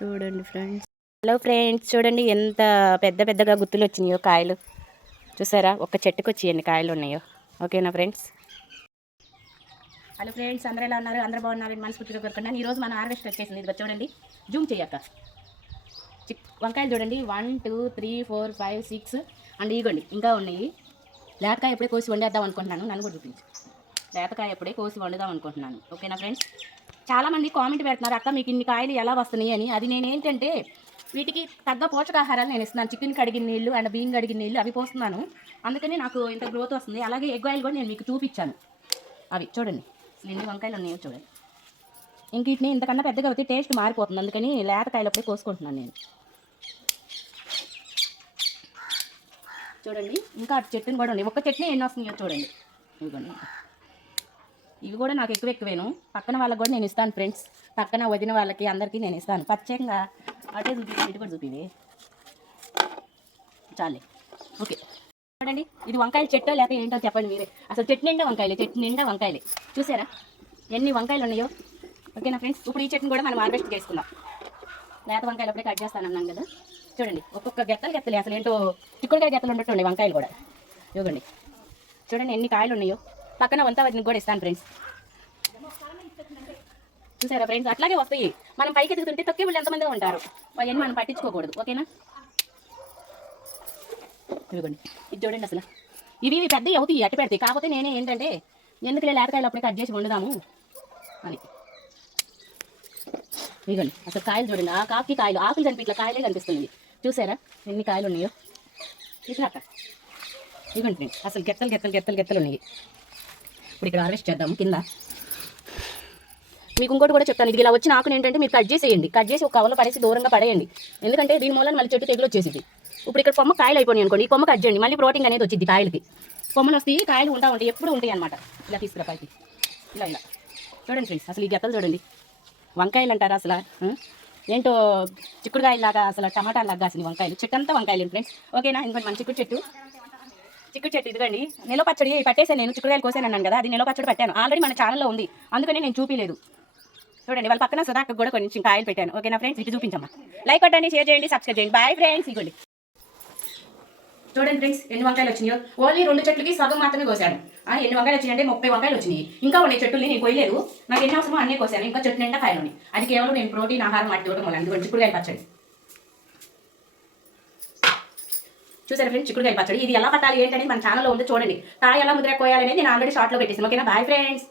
చూడండి friends. Hello friends, చూడండి ఎంత పెద్ద పెద్దగా గుత్తులు వచ్చినాయో కాయలు. చూసారా, ఒక చెట్టుకు వచ్చి ఎన్ని కాయలు ఉన్నాయో. ఓకేనా ఫ్రెండ్స్? హలో ఫ్రెండ్స్, అందరూ ఎలా ఉన్నారు? అందరూ బాగున్నారని మనస్ఫూర్తిగా కోరుకున్నాను. ఈరోజు మన హార్వెస్ట్ వచ్చేసింది. ఇది చూడండి, జూమ్ చేయక్క. వంకాయలు చూడండి, 1 2 3 4 5 6 అండ్ ఇగోండి ఇంకా ఉన్నాయి. లేతకాయ ఎప్పుడే కోసి వండేద్దాం అనుకుంటున్నాను. నన్ను కూడా చూపించు. లేతకాయ ఎప్పుడే కోసి వండుదాం అనుకుంటున్నాను. ఓకేనా ఫ్రెండ్స్? చాలామంది కామెంట్ పెడుతున్నారు, అక్క మీకు ఇన్ని కాయలు ఎలా వస్తున్నాయి అని. అది నేను ఏంటంటే వీటికి తగ్గ పోషకాహారాలు నేను ఇస్తున్నాను. చికెన్ కడిగిన నీళ్ళు అండ్ బియ్యం కడిగిన నీళ్ళు అవి పోస్తున్నాను. అందుకని నాకు ఇంత గ్రోత్ వస్తుంది. అలాగే ఎగ్ ఆయిల్ కూడా నేను మీకు చూపించాను. అవి చూడండి, అసలు ఎన్ని వంకాయలు ఉన్నాయో చూడండి. ఇంక వీటిని ఇంతకన్నా పెద్దగా అవుతే టేస్ట్ మారిపోతుంది. అందుకని లేతకాయలు అప్పుడే కోసుకుంటున్నాను నేను. చూడండి, ఇంకా అటు చెట్టుని కూడా ఉన్నాయి. ఒక్క చెట్టుని ఎన్ని వస్తున్నాయో చూడండి. ఇవ్వండి, ఇవి కూడా నాకు ఎక్కువేను. పక్కన వాళ్ళకి కూడా నేను ఇస్తాను ఫ్రెండ్స్. పక్కన వదిన వాళ్ళకి అందరికీ నేను ఇస్తాను. ప్రత్యేకంగా అటే చూపి, ఇటు కూడా చూపివి చాలే. ఓకే చూడండి, ఇది వంకాయల చెట్టో లేకపోతే ఏంటో చెప్పండి మీరే. అసలు చెట్టు నిండా వంకాయలే, చెట్టు నిండా వంకాయలే. చూసారా ఎన్ని వంకాయలు ఉన్నాయో? ఓకేనా ఫ్రెండ్స్? ఇప్పుడు ఈ చెట్టుని కూడా మనం హార్వెస్ట్ చేసుకుందాం. లేత వంకాయలు అప్పుడే కట్ చేస్తానన్నాం కదా. చూడండి, ఒక్కొక్క గెత్తలే. అసలు ఏంటో చిక్కుడుకాయ గెత్తలు ఉన్నట్టు ఉన్నాయి వంకాయలు కూడా. ఇవ్వండి, చూడండి ఎన్ని కాయలు ఉన్నాయో. పక్కన వంత వదిన కూడా ఇస్తాను ఫ్రెండ్స్. చూసారా ఫ్రెండ్స్, అట్లాగే వస్తాయి. మనం పైకి ఎదుగుతుంటే తొక్కే వాళ్ళు ఎంతమందిగా ఉంటారు. అవన్నీ మనం పట్టించుకోకూడదు. ఓకేనా? ఇవ్వండి, ఇది చూడండి. అసలు ఇవి పెద్దవి అవుతాయి, అట్టి పెడతాయి. కాకపోతే నేనే ఏంటంటే ఎందుకులే లేతకాయలు అప్పుడే కట్ చేసి వండుదాము అని. ఇవ్వండి, అసలు కాయలు చూడండి. ఆ కాకి కాయలు, ఆకులు కనిపి ఇట్లా కాయలే కనిపిస్తుంది. చూసారా ఎన్ని కాయలు ఉన్నాయో? చూసాక ఇవ్వండి ఫ్రెండ్స్, అసలు గెత్తలు ఉన్నాయి. ఇప్పుడు ఇక్కడ హార్వెస్ట్ చేద్దాము కింద. మీకు ఇంకోటి కూడా చెప్తాను, ఇది ఇలా వచ్చిన ఆకుని ఏంటంటే మీరు కట్ చేసేయండి. కట్ చేసి ఒక కవర్లో పడేసి దూరంగా పడేయండి. ఎందుకంటే దీని మూలన మళ్ళీ చెట్టు తెగులు వచ్చేసింది. ఇప్పుడు ఇక్కడ కొమ్మ కాయలు అయిపోయినాయి అనుకోండి, ఈ కొమ్మ కట్ చేయండి. మళ్ళీ ప్రోటీన్ అనేది వచ్చింది కాయలకి. కొమ్మలు వస్తాయి, కాయలు ఉంటాయి, ఎప్పుడు ఉంటాయి అనమాట. ఇలా తీసుకురా పైకి, ఇలా చూడండి ఫ్రెండ్స్. అసలు ఈ గెత్తలు చూడండి, వంకాయలు అంటారా అసలు ఏంటో చిక్కుడుకాయలాగా, అసలు టమాటాలాగా అసలు వంకాయలు. చెట్టు అంతా వంకాయలు ఫ్రెండ్స్. ఓకేనా? ఇంకోటి మన చిక్కుడు చెట్టు ఇదిగండి. నిలవ పచ్చడి పట్టేసాను నేను. చిక్కుడుకాయలు కోసాను అన్నాను కదా, అది నిలవ పచ్చడి పెట్టాను. ఆల్రెడీ మన ఛానల్లో ఉంది, అందుకని నేను చూపించలేదు. చూడండి, వాళ్ళ పక్కన సుధాకు కూడా కొంచెం కాయలు పెట్టాను. ఓకేనా ఫ్రెండ్స్? ఇది చూపించమ్మా. లైక్ కొట్టండి, షేర్ చేయండి, సబ్స్క్రైబ్ చేయండి. Bye friends. ఇవ్వండి, చూడండి ఫ్రెండ్స్ ఎన్ని వంకాయలు వచ్చినాయో. ఓన్లీ 2 చెట్లకి సగం మాత్రమే కోసాను. ఎన్ని వంకాయలు వచ్చినాయంటే 30 వంకాయలు వచ్చినాయి. ఇంకా ఉన్నాయి చెట్టుని నేను కోయలేదు. నాకు ఎన్ని అవసరమో అన్నీ కోసాను. ఇంకా చెట్టు నిండా కాయలు ఉన్నాయి. అది కేవలం నేను ప్రోటీన్ ఆహారం వాటి ఇవ్వడం వల్ల. అందుకని చిక్కుడుకాయలు పచ్చడి చూసారా ఫ్రెండ్స్? చిక్కుడుకాయలు పచ్చడి ఇది ఎలా పట్టాలి ఏంటనేది మన ఛానల్లో ఉంది, చూడండి. కాయ ఎలా ముద్ర కోయాలనేది నేను ఆల్రెడీ షార్ట్లో పెట్టేసాను. ఓకేనా? Bye friends.